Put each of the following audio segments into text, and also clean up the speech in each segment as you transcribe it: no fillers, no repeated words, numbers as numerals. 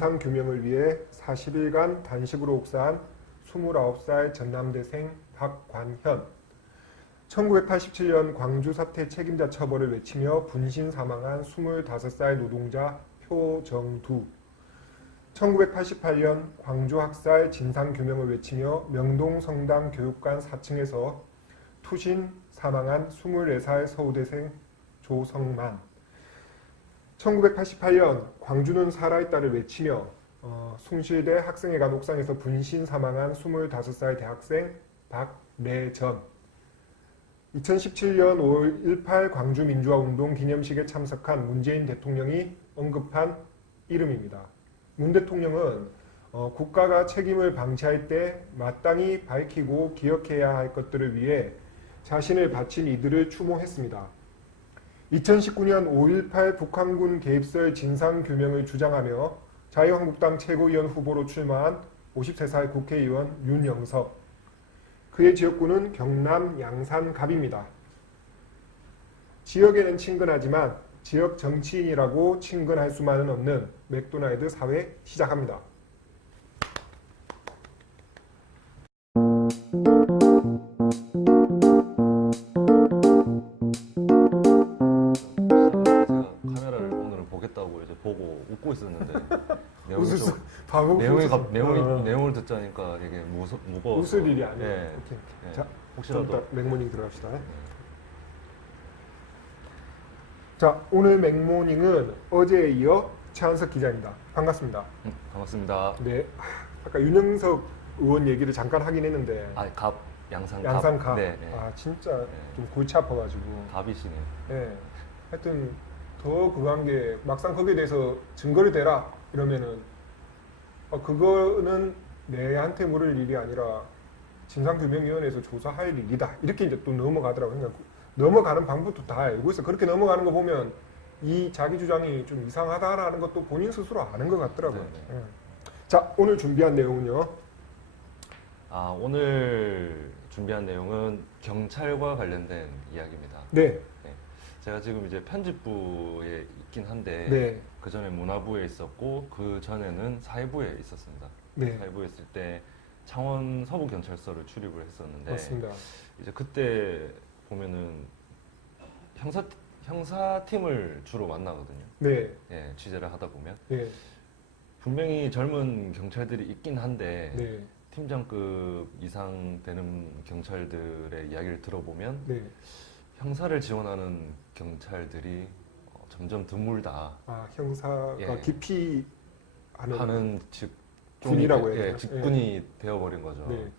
진상규명을 위해 40일간 단식으로 옥사한 29살 전남대생 박관현. 1987년 광주 사태 책임자 처벌을 외치며 분신 사망한 25살 노동자 표정두. 1988년 광주 학살 진상규명을 외치며 명동 성당 교육관 4층에서 투신 사망한 24살 서울대생 조성만. 1988년 광주는 살아있다를 외치며 숭실대 학생회관 옥상에서 분신 사망한 25살 대학생 박래전. 2017년 5월 18 광주민주화운동 기념식에 참석한 문재인 대통령이 언급한 이름입니다. 문 대통령은 국가가 책임을 방치할 때 마땅히 밝히고 기억해야 할 것들을 위해 자신을 바친 이들을 추모했습니다. 2019년 5.18 북한군 개입설 진상규명을 주장하며 자유한국당 최고위원 후보로 출마한 53살 국회의원 윤영석. 그의 지역구는 경남 양산갑입니다. 지역에는 친근하지만 지역 정치인이라고 친근할 수만은 없는 맥도날드 사회 시작합니다. 카메라를 오늘 보겠다고 이제 보고 웃고 있었는데 내용이 웃을 좀 수, 바보 내용을 듣자니까 되게 무거워. 웃을 일이 아니에요. 네. 오케이. 네. 자, 혹시라도 맥모닝 들어갑시다. 자, 오늘 맥모닝은 어제에 이어 최한석 기자입니다. 반갑습니다. 반갑습니다. 네, 아까 윤영석 의원 얘기를 잠깐 하긴 했는데 양산갑. 양산갑. 네, 네. 아 진짜 좀 골치 아파가지고. 갑이시네요. 네, 하여튼 더 그거한 게 막상 거기에 대해서 증거를 대라 이러면은 그거는 내한테 물을 일이 아니라 진상규명위원회에서 조사할 일이다 이렇게 이제 또 넘어가더라고요. 그러니까 넘어가는 방법도 다 알고 있어. 그렇게 넘어가는 거 보면 이 자기 주장이 좀 이상하다라는 것도 본인 스스로 아는 것 같더라고요. 네. 예. 자, 오늘 준비한 내용은요. 오늘 준비한 내용은 경찰과 관련된 이야기입니다. 네. 제가 지금 이제 편집부에 있긴 한데 네. 그 전에 문화부에 있었고 그 전에는 사회부에 있었습니다. 네. 사회부에 있을 때 창원 서부경찰서를 출입을 했었는데 맞습니다. 이제 그때 보면은 형사팀을 주로 만나거든요. 네. 예, 취재를 하다 보면 네. 분명히 젊은 경찰들이 있긴 한데 네. 팀장급 이상 되는 경찰들의 이야기를 들어보면 네. 형사를 지원하는 경찰들이 점점 드물다 아, 형사가 예. 깊이 하는 군이라고 해야 되나? 직군이 되어버린 거죠. 네.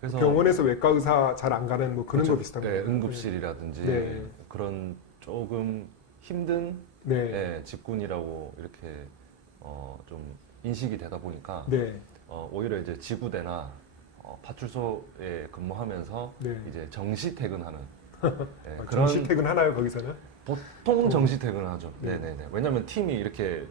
그래서 병원에서 외과 의사 잘 안 가는 뭐 그런 그렇죠. 거 비슷한 네, 거예요. 응급실이라든지 네. 그런 조금 힘든 네. 직군이라고 이렇게 좀 인식이 되다 보니까 네. 오히려 이제 지구대나 파출소에 근무하면서 네. 이제 정시 퇴근하는 정시 퇴근 하나요 거기서는? 보통 정시 퇴근하죠. 네. 네네네. 왜냐하면 팀이 이렇게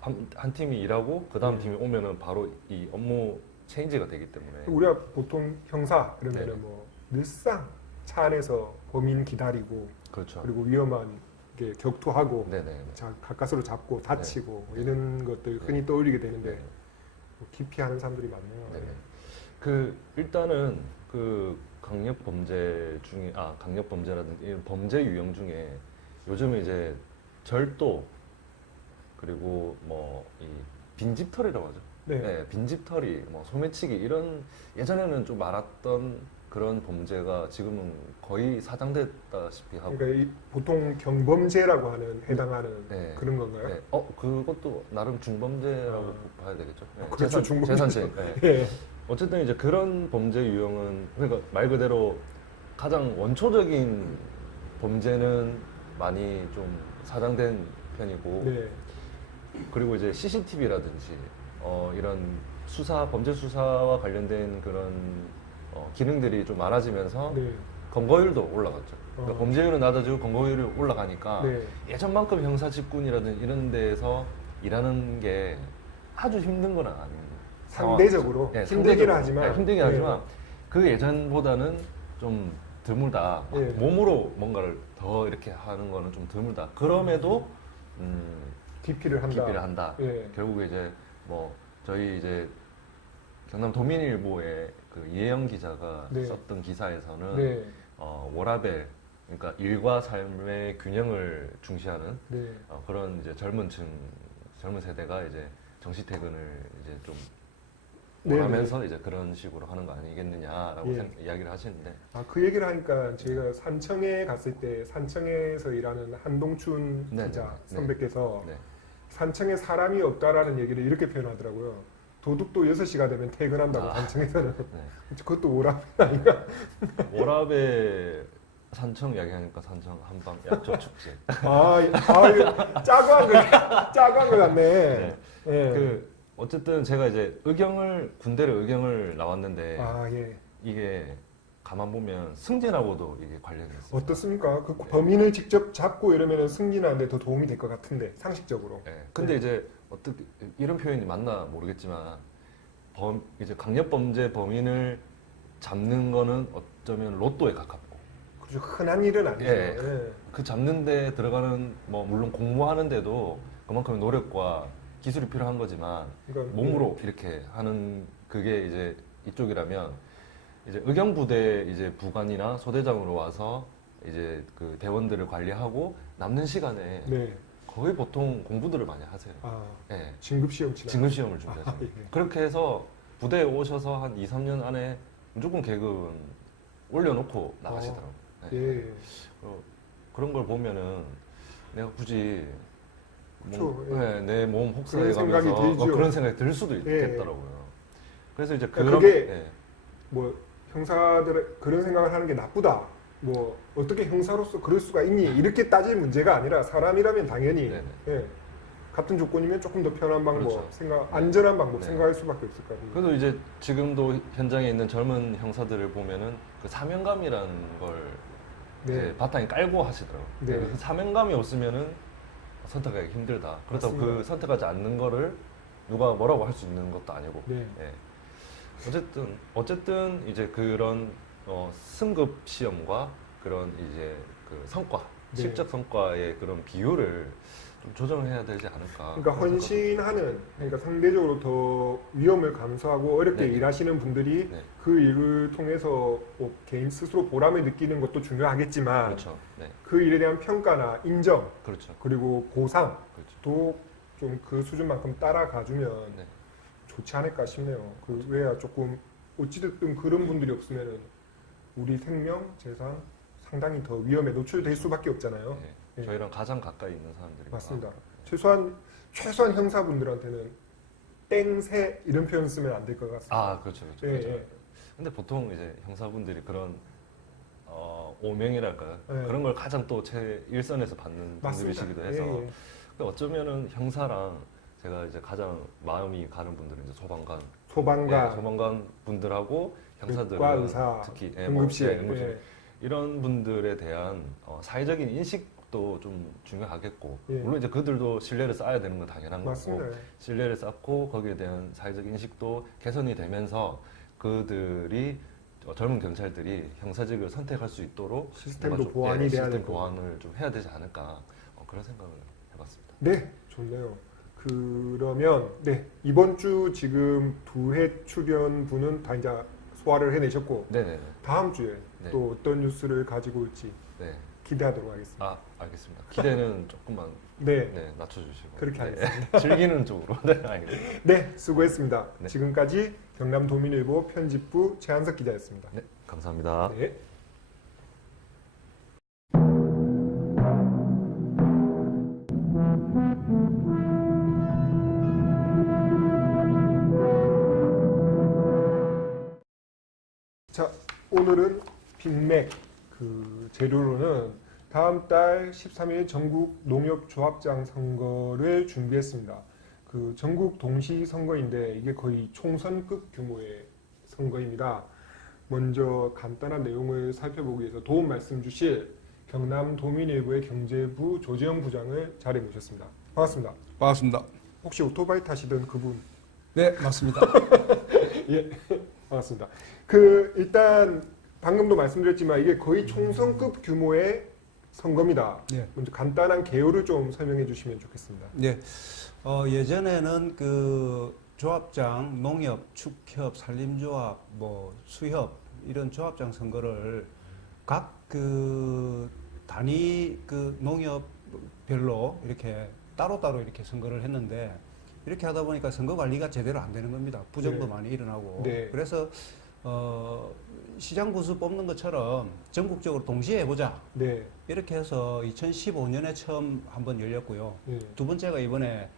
한 팀이 일하고 그 다음 네. 팀이 오면은 바로 이 업무 체인지가 되기 때문에 우리가 보통 형사 그러면은 네네. 뭐 늘상 차 안에서 범인 기다리고 그렇죠. 그리고 위험한 게 격투하고 네네. 가까스로 잡고 다치고 뭐 네. 이런 것들 흔히 네. 떠올리게 되는데 네. 뭐 기피 하는 사람들이 많네요. 네네. 그 일단은 그 강력 범죄라든지 이런 범죄 유형 중에 요즘에 이제 절도 그리고 뭐 이 빈집털이라고 하죠. 네. 빈집털이, 뭐 소매치기 이런 예전에는 좀 많았던 그런 범죄가 지금은 거의 사장됐다시피 하고. 그러니까 이 보통 경범죄라고 하는 해당하는 네. 그런 건가요? 네. 그것도 나름 중범죄라고 봐야 되겠죠. 네. 그렇죠, 중범죄. 재산죄. 네. 예. 어쨌든 이제 그런 범죄 유형은 그러니까 말 그대로 가장 원초적인 범죄는 많이 좀 사장된 편이고 네. 그리고 이제 CCTV라든지 이런 범죄 수사와 관련된 그런 기능들이 좀 많아지면서 네. 검거율도 올라갔죠. 그러니까 범죄율은 낮아지고 검거율이 올라가니까 네. 예전만큼 형사 직군이라든지 이런 데에서 일하는 게 아주 힘든 건 아닙니다. 상대적으로 힘들긴 하지만 힘들긴 하지만 그 예전보다는 좀 드물다. 예. 몸으로 뭔가를 더 이렇게 하는 거는 좀 드물다. 그럼에도 기피를 한다. 기피를 한다. 예. 결국에 이제 뭐 저희 이제 경남 도민일보의 그 이혜영 기자가 네. 썼던 기사에서는 네. 워라밸, 그러니까 일과 삶의 균형을 중시하는 네. 그런 이제 젊은 세대가 이제 정시 퇴근을 이제 좀 네네. 원하면서 이제 그런 식으로 하는 거 아니겠느냐라고 예. 이야기를 하시는데, 그 얘기를 하니까 저희가 산청에 갔을 때 산청에서 일하는 한동춘 네네. 기자 네. 선배께서 네. 산청에 사람이 없다라는 얘기를 이렇게 표현하더라고요. 도둑도 6시가 되면 퇴근한다고 산청에서는. 네. 그것도 오랍 아닌가? 워라밸 산청 이야기하니까 산청 한방 약초 축제. 짜고 한 것 같네. 네. 예. 그 어쨌든 제가 이제 군대를 의경을 나왔는데 예. 이게 가만 보면 승진하고도 이게 관련이 있어요. 어떻습니까? 그 범인을 직접 잡고 이러면 승진하는데 더 도움이 될 것 같은데 상식적으로. 네. 근데 이제 어떻게 이런 표현이 맞나 모르겠지만 이제 강력범죄 범인을 잡는 거는 어쩌면 로또에 가깝고, 그렇죠. 흔한 일은 아니죠. 예. 예. 그 잡는 데 들어가는 뭐 물론 공모하는데도 그만큼의 노력과 기술이 필요한 거지만 그러니까 몸으로 이렇게 하는 그게 이제 이쪽이라면 이제 의경부대 이제 부관이나 소대장으로 와서 이제 그 대원들을 관리하고 남는 시간에 네. 거의 보통 공부들을 많이 하세요. 예. 진급 시험 치나. 진급 시험을 준비해서. 예. 그렇게 해서 부대에 오셔서 한 2, 3년 안에 무조건 계급 올려놓고 나가시더라고요. 예. 예. 그런 걸 보면은 내가 굳이 그렇죠. 내 몸 그런 혹사해 생각이 가면서 들죠. 그런 생각이 들 수도 있겠더라고요. 그래서 이제 그러니까 그게 예. 뭐 형사들 그런 생각을 하는 게 나쁘다. 뭐 어떻게 형사로서 그럴 수가 있니? 이렇게 따질 문제가 아니라 사람이라면 당연히 네네. 예. 같은 조건이면 조금 더 편한 방법, 그렇죠. 안전한 방법 네. 생각할 수밖에 없을 것 같아요. 그래도 이제 지금도 현장에 있는 젊은 형사들을 보면은 그 사명감이라는 걸 이제 네. 바탕에 깔고 하시더라고요. 네. 그 사명감이 없으면은 선택하기 힘들다. 그렇다고 맞습니다. 그 선택하지 않는 거를 누가 뭐라고 할 수 있는 것도 아니고. 네. 예. 어쨌든 이제 그런 승급 시험과 그런 이제 그 성과, 네. 실적 성과의 그런 비율을 좀 조정해야 되지 않을까. 그러니까 그런 헌신하는, 그러니까 상대적으로 더 위험을 감수하고 어렵게 네네. 일하시는 분들이 네. 그 일을 통해서 뭐 개인 스스로 보람을 느끼는 것도 중요하겠지만 그렇죠. 네. 그 일에 대한 평가나 인정 그렇죠. 그리고 보상도 그렇죠. 좀 그 수준만큼 따라가주면 네. 좋지 않을까 싶네요. 그 외야 조금 어찌됐든 그런 분들이 없으면 우리 생명, 재산 상당히 더 위험에 노출될 수밖에 없잖아요. 네. 네. 저희랑 가장 가까이 있는 사람들이 맞습니다. 최소한 형사분들한테는 땡새 이런 표현 쓰면 안 될 것 같습니다. 그렇죠. 예, 그렇죠. 예. 근데 보통 이제 형사분들이 그런 오명이랄까요? 네. 그런 걸 가장 또 일선에서 받는 맞습니다. 분들이시기도 해서 예, 예. 근데 어쩌면은 형사랑 제가 이제 가장 마음이 가는 분들은 이제 소방관 분들하고 형사들은 과 의사, 특히 응급실, 응급실. 예. 이런 분들에 대한 사회적인 인식도 좀 중요하겠고 예. 물론 이제 그들도 신뢰를 쌓아야 되는 건 당연한 거고 맞습니다. 신뢰를 쌓고 거기에 대한 사회적 인식도 개선이 되면서 그들이 젊은 경찰들이 형사직을 선택할 수 있도록 시스템도 뭔가 좀, 보완이 돼야 시스템 될 거고. 보완을 좀 해야 되지 않을까 그런 생각을 해봤습니다. 네, 좋네요. 그러면 이번 주 지금 2회 출연 분은 다 이제 소화를 해내셨고 네네네. 다음 주에 네. 또 어떤 뉴스를 가지고 올지 네. 기대하도록 하겠습니다. 알겠습니다. 기대는 조금만 네, 낮춰주시고 그렇게 네. 하겠습니다. 즐기는 쪽으로. 네, 알겠습니다. 네, 수고했습니다. 네. 지금까지 경남도민일보 편집부 최한석 기자였습니다. 네, 감사합니다. 네. 자, 오늘은 빅맥 그 재료로는 다음 달 13일 전국 농협조합장 선거를 준비했습니다. 그 전국 동시 선거인데 이게 거의 총선급 규모의 선거입니다. 먼저 간단한 내용을 살펴보기 위해서 도움 말씀 주실 경남도민일보의 경제부 조재영 부장을 자리에 모셨습니다. 반갑습니다. 반갑습니다. 혹시 오토바이 타시던 그분? 네, 맞습니다. 예, 반갑습니다. 그 일단 방금도 말씀드렸지만 이게 거의 총선급 규모의 선거입니다. 네. 먼저 간단한 개요를 좀 설명해 주시면 좋겠습니다. 네. 예전에는 그 조합장, 농협, 축협, 산림조합, 뭐 수협 이런 조합장 선거를 각 그 단위 그 농협별로 이렇게 따로따로 이렇게 선거를 했는데 이렇게 하다 보니까 선거 관리가 제대로 안 되는 겁니다. 부정도 네. 많이 일어나고. 네. 그래서 시장 구수 뽑는 것처럼 전국적으로 동시에 해보자. 네. 이렇게 해서 2015년에 처음 한번 열렸고요. 네. 두 번째가 이번에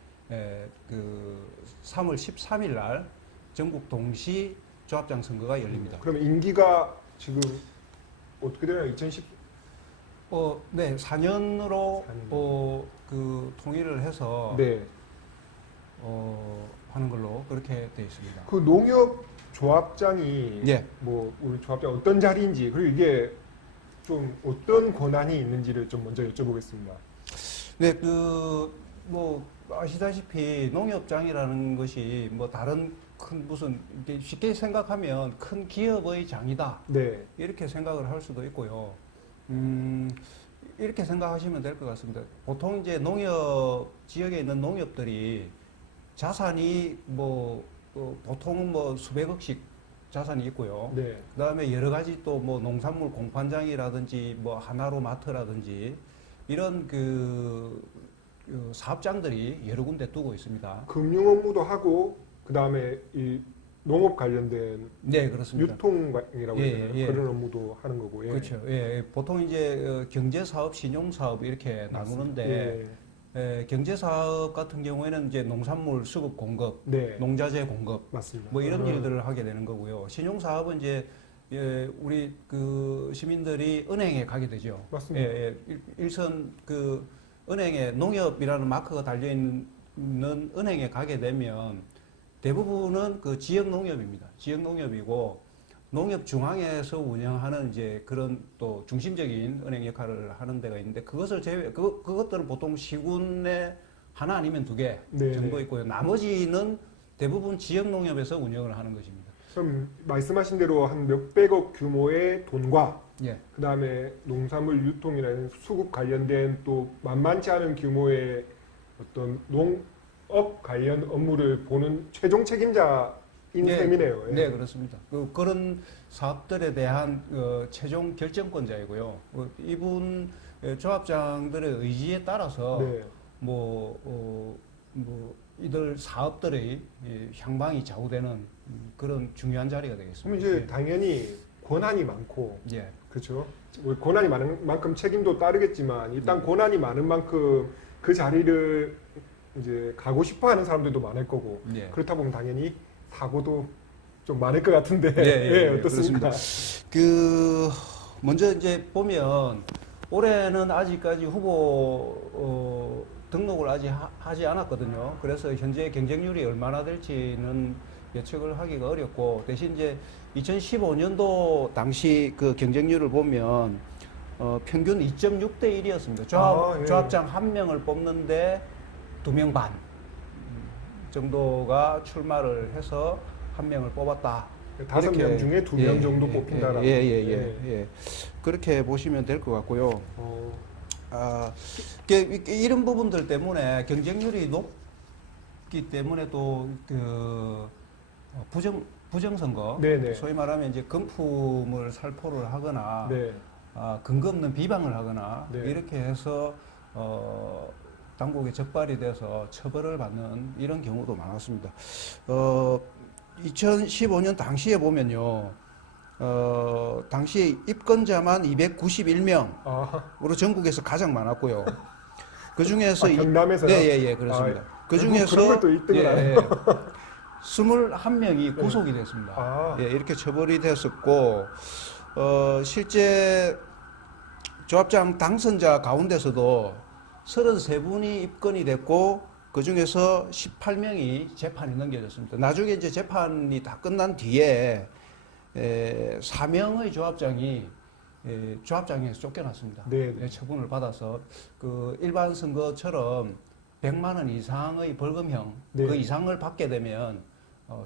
그 3월 13일 날 전국 동시 조합장 선거가 열립니다. 그러면 임기가 지금 어떻게 되나요? 2010 네, 4년으로 4년. 그 통일을 해서 네. 하는 걸로 그렇게 되어 있습니다. 그 농협 조합장이 예. 뭐 우리 조합장 어떤 자리인지 그리고 이게 좀 어떤 권한이 있는지를 좀 먼저 여쭤보겠습니다. 네, 뭐 아시다시피 농협장이라는 것이 뭐 다른 큰 무슨 이렇게 쉽게 생각하면 큰 기업의 장이다. 네. 이렇게 생각을 할 수도 있고요. 이렇게 생각하시면 될 것 같습니다. 보통 이제 농협 지역에 있는 농협들이 자산이 뭐 보통 뭐 수백억씩 자산이 있고요. 네. 그다음에 여러 가지 또 뭐 농산물 공판장이라든지 뭐 하나로 마트라든지 이런 그 사업장들이 여러 군데 두고 있습니다. 금융 업무도 하고 그다음에 이 농업 관련된 네, 그렇습니다. 유통이라고 예, 해야 되나요? 예. 그런 업무도 하는 거고. 예. 그렇죠. 예, 보통 이제 경제사업, 신용사업 이렇게 나누는데 경제사업 같은 경우에는 이제 농산물 수급 공급, 네. 농자재 공급 맞습니다. 뭐 이런 일들을 하게 되는 거고요. 신용사업은 이제 우리 그 시민들이 은행에 가게 되죠. 맞습니다. 일선 그 은행에 농협이라는 마크가 달려 있는 은행에 가게 되면 대부분은 그 지역 농협입니다. 지역 농협이고 농협 중앙에서 운영하는 이제 그런 또 중심적인 은행 역할을 하는 데가 있는데 그것을 그것들은 보통 시군에 하나 아니면 두 개 네, 정도 네. 있고요. 나머지는 대부분 지역 농협에서 운영을 하는 것입니다. 그럼 말씀하신 대로 한 몇백억 규모의 돈과 예. 그다음에 농산물 유통이라는 수급 관련된 또 만만치 않은 규모의 어떤 농업 관련 업무를 보는 최종 책임자인 셈이네요. 예. 네, 그렇습니다. 그런 사업들에 대한 최종 결정권자이고요. 이분 조합장들의 의지에 따라서 네. 뭐 이들 사업들의 향방이 좌우되는 그런 중요한 자리가 그럼 되겠습니다. 이제 당연히 권한이 많고 예. 그렇죠. 뭐 권한이 많은 만큼 책임도 따르겠지만 일단 권한이 많은 만큼 그 자리를 이제 가고 싶어하는 사람들도 많을 거고 예. 그렇다 보면 당연히 사고도 좀 많을 것 같은데 예, 어떻습니까? 먼저 이제 보면 올해는 아직까지 후보 등록을 아직 하지 않았거든요. 그래서 현재 경쟁률이 얼마나 될지는 예측을 하기가 어렵고 대신 이제 2015년도 당시 그 경쟁률을 보면 평균 2.6대 1이었습니다. 예. 조합장 한 명을 뽑는데 2명 반 정도가 출마를 해서 한 명을 뽑았다. 5명 중에 2명 정도 뽑힌다라는. 예. 그렇게 보시면 될 것 같고요. 이런 부분들 때문에 경쟁률이 높기 때문에 또 그 부정선거, 네네. 소위 말하면 이제 금품을 살포를 하거나 네. 근거 없는 비방을 하거나 네. 이렇게 해서 당국에 적발이 돼서 처벌을 받는 이런 경우도 많았습니다. 2015년 당시에 보면요. 당시에 입건자만 291명으로 전국에서 가장 많았고요. 그 중에서 경남에서요? 네, 그렇습니다. 그 중에서 그런 걸또 1등을 하네요. 21명이 구속이 됐습니다. 네. 이렇게 처벌이 됐었고 실제 조합장 당선자 가운데서도 33분이 입건이 됐고 그 중에서 18명이 재판에 넘겨졌습니다. 나중에 이제 재판이 다 끝난 뒤에 4명의 조합장이 조합장에서 쫓겨났습니다. 네. 처분을 받아서 그 일반 선거처럼 100만 원 이상의 벌금형 네. 그 이상을 받게 되면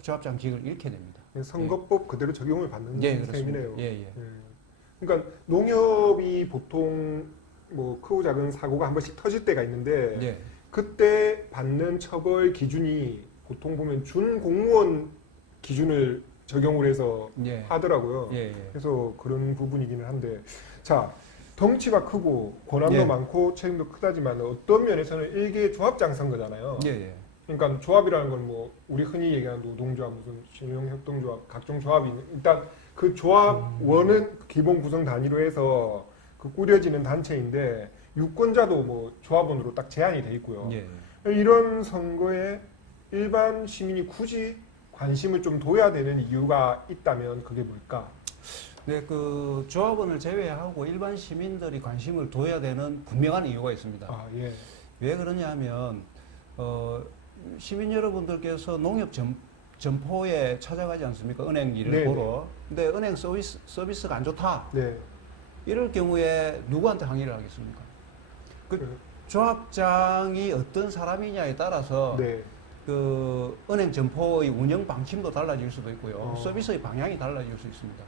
조합장직을 잃게 됩니다. 선거법 그대로 적용을 받는 셈이네요. 예. 그러니까 농협이 보통 뭐 크고 작은 사고가 한 번씩 터질 때가 있는데 예. 그때 받는 처벌 기준이 보통 보면 준공무원 기준을 적용을 해서 예. 하더라고요. 예. 예. 그래서 그런 부분이기는 한데, 자, 덩치가 크고 권한도 예. 많고 책임도 크다지만 어떤 면에서는 일개 조합장 선거잖아요. 예. 예. 그러니까 조합이라는 건 뭐 우리 흔히 얘기하는 노동조합, 무슨 신용협동조합, 각종 조합이 일단 그 조합원은 기본 구성 단위로 해서 그 꾸려지는 단체인데 유권자도 뭐 조합원으로 딱 제한이 돼 있고요. 예. 이런 선거에 일반 시민이 굳이 관심을 좀 둬야 되는 이유가 있다면 그게 뭘까? 네, 그 조합원을 제외하고 일반 시민들이 관심을 둬야 되는 분명한 이유가 있습니다. 아, 예. 왜 그러냐면 시민 여러분들께서 농협 점포에 찾아가지 않습니까? 은행 일을 네네. 보러. 근데 은행 서비스가 안 좋다. 네. 이럴 경우에 누구한테 항의를 하겠습니까? 그 조합장이 어떤 사람이냐에 따라서 네. 그 은행 점포의 운영 방침도 달라질 수도 있고요. 어. 서비스의 방향이 달라질 수 있습니다.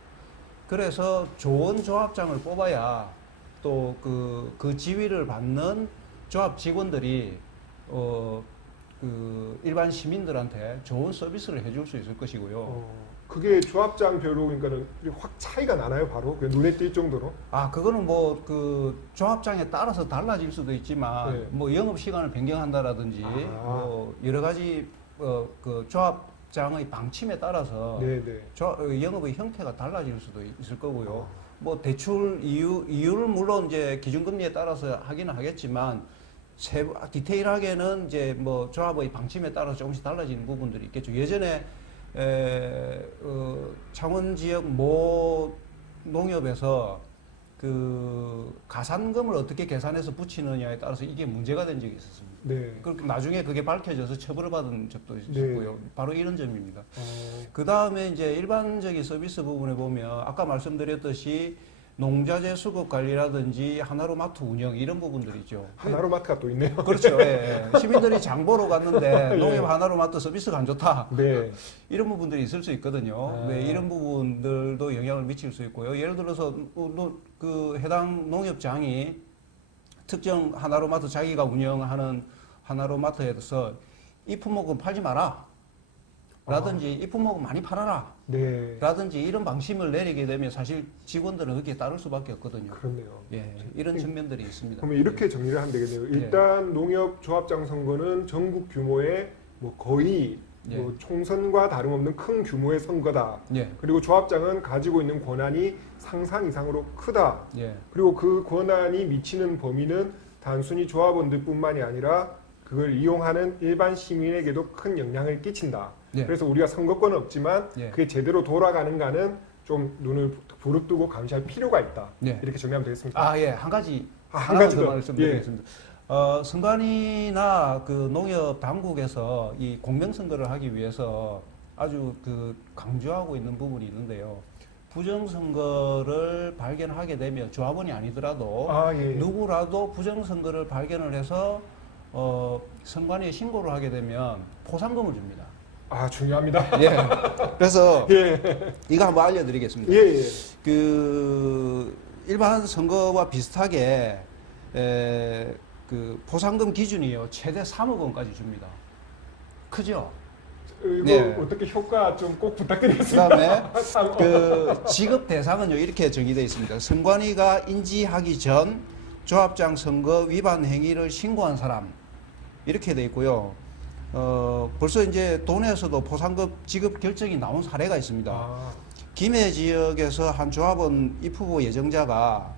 그래서 좋은 조합장을 뽑아야 또 그 지위를 받는 조합 직원들이 그 일반 시민들한테 좋은 서비스를 해줄 수 있을 것이고요. 그게 조합장별로 그러니까는 확 차이가 나나요, 바로? 그 눈에 띌 정도로? 아, 그거는 뭐 그 조합장에 따라서 달라질 수도 있지만 네. 뭐 영업 시간을 변경한다라든지 아. 뭐 여러 가지 그 조합장의 방침에 따라서 네, 네. 영업의 형태가 달라질 수도 있을 거고요. 아. 뭐 대출 이유를 물론 이제 기준금리에 따라서 하기는 하겠지만 디테일하게는 이제 뭐 조합의 방침에 따라서 조금씩 달라지는 부분들이 있겠죠. 예전에 창원 지역 모 농협에서 그 가산금을 어떻게 계산해서 붙이느냐에 따라서 이게 문제가 된 적이 있었습니다. 네. 그렇게 나중에 그게 밝혀져서 처벌을 받은 적도 있었고요. 네. 바로 이런 점입니다. 어, 그 다음에 이제 일반적인 서비스 부분에 보면 아까 말씀드렸듯이 농자재 수급 관리라든지 하나로마트 운영 이런 부분들이 있죠. 하나로마트가 또 있네요. 그렇죠. 예, 예. 시민들이 장 보러 갔는데 예. 농협 하나로마트 서비스가 안 좋다. 네. 이런 부분들이 있을 수 있거든요. 아. 네, 이런 부분들도 영향을 미칠 수 있고요. 예를 들어서 그 해당 농협장이 특정 하나로마트 자기가 운영하는 하나로마트에서 이 품목은 팔지 마라. 라든지 이 품목은 많이 팔아라. 네. 라든지 이런 방침을 내리게 되면 사실 직원들은 거기에 따를 수밖에 없거든요. 그렇네요. 예, 이런 측면들이 있습니다. 그러면 이렇게 정리를 하면 되겠네요. 일단 농협 조합장 선거는 전국 규모의 뭐 거의 예. 뭐 총선과 다름없는 큰 규모의 선거다. 예, 그리고 조합장은 가지고 있는 권한이 상상 이상으로 크다. 예, 그리고 그 권한이 미치는 범위는 단순히 조합원들뿐만이 아니라 그걸 이용하는 일반 시민에게도 큰 영향을 끼친다. 예. 그래서 우리가 선거권은 없지만 예. 그게 제대로 돌아가는가는 좀 눈을 부릅뜨고 감시할 필요가 있다. 예. 이렇게 정리하면 되겠습니까? 아, 예, 한 가지 한 가지 더 더. 말씀드리겠습니다. 선관위나 그 농협 당국에서 이 공명선거를 하기 위해서 아주 그 강조하고 있는 부분이 있는데요. 부정선거를 발견하게 되면 조합원이 아니더라도 아, 예. 누구라도 부정선거를 발견을 해서 선관위에 신고를 하게 되면 포상금을 줍니다. 아, 중요합니다. 예. 그래서 예. 이거 한번 알려드리겠습니다. 예, 예. 그 일반 선거와 비슷하게 그 포상금 기준이요 최대 3억 원까지 줍니다. 크죠? 이거 네. 어떻게 효과 좀 꼭 부탁드리겠습니다. 그다음에 그 지급 대상은요 이렇게 정의되어 있습니다. 선관위가 인지하기 전 조합장 선거 위반 행위를 신고한 사람 이렇게 돼 있고요. 벌써 이제 돈에서도 포상금 지급 결정이 나온 사례가 있습니다. 아, 김해 지역에서 한 조합원 입후보 예정자가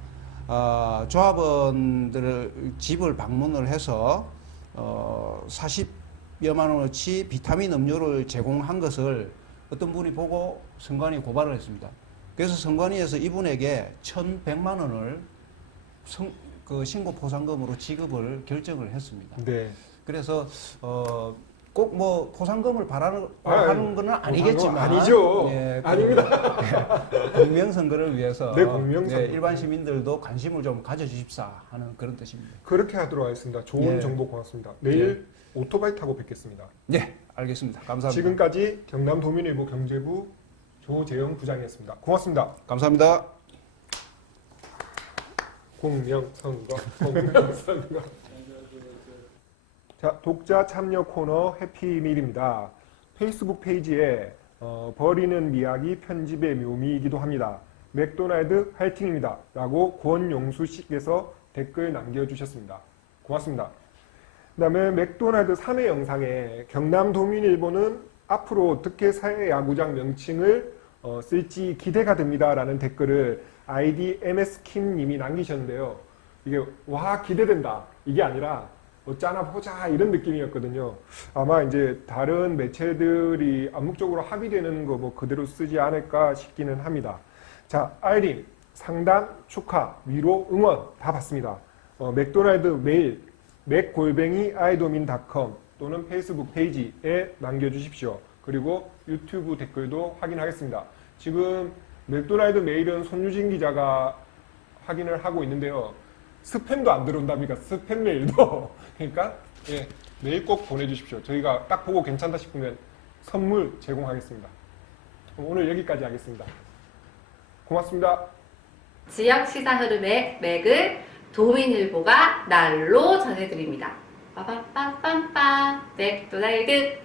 조합원들을 집을 방문을 해서 40여만 원어치 비타민 음료를 제공한 것을 어떤 분이 보고 선관위에 고발을 했습니다. 그래서 선관위에서 이분에게 1,100만 원을 그 신고 포상금으로 지급을 결정을 했습니다. 네. 그래서 꼭 뭐 포상금을 바라는 아, 하는 건 아니겠지만 아니죠. 예, 아닙니다. 공명선거를 위해서 네, 공명선거. 예, 일반 시민들도 관심을 좀 가져주십사 하는 그런 뜻입니다. 그렇게 하도록 하겠습니다. 좋은 예. 정보 고맙습니다. 내일 오토바이 타고 뵙겠습니다. 네, 알겠습니다. 감사합니다. 지금까지 경남도민일보 경제부 조재영 부장이었습니다. 고맙습니다. 감사합니다. 공명선거. 자, 독자 참여 코너 해피밀입니다. 페이스북 페이지에 버리는 미학이 편집의 묘미이기도 합니다. 맥도날드 화이팅입니다. 라고 권용수 씨께서 댓글 남겨주셨습니다. 고맙습니다. 그 다음에 맥도날드 3회 영상에 경남도민일보는 앞으로 어떻게 사회야구장 명칭을 쓸지 기대가 됩니다. 라는 댓글을 아이디 MS킴님이 남기셨는데요. 이게 와 기대된다. 이게 아니라 어쩌나 보자 이런 느낌이었거든요. 아마 이제 다른 매체들이 암묵적으로 합의되는 거 뭐 그대로 쓰지 않을까 싶기는 합니다. 자, 아이린 상담, 축하, 위로, 응원 다 받습니다. 맥도날드 메일 맥@idomin.com 또는 페이스북 페이지에 남겨주십시오. 그리고 유튜브 댓글도 확인하겠습니다. 지금 맥도날드 메일은 손유진 기자가 확인을 하고 있는데요. 스팸도 안 들어온답니까? 스팸 메일도. 그러니까 예, 메일 꼭 보내주십시오. 저희가 딱 보고 괜찮다 싶으면 선물 제공하겠습니다. 그럼 오늘 여기까지 하겠습니다. 고맙습니다. 지역 시사 흐름의 맥을 도민일보가 날로 전해드립니다. 빠밤빰빰빰 맥도날드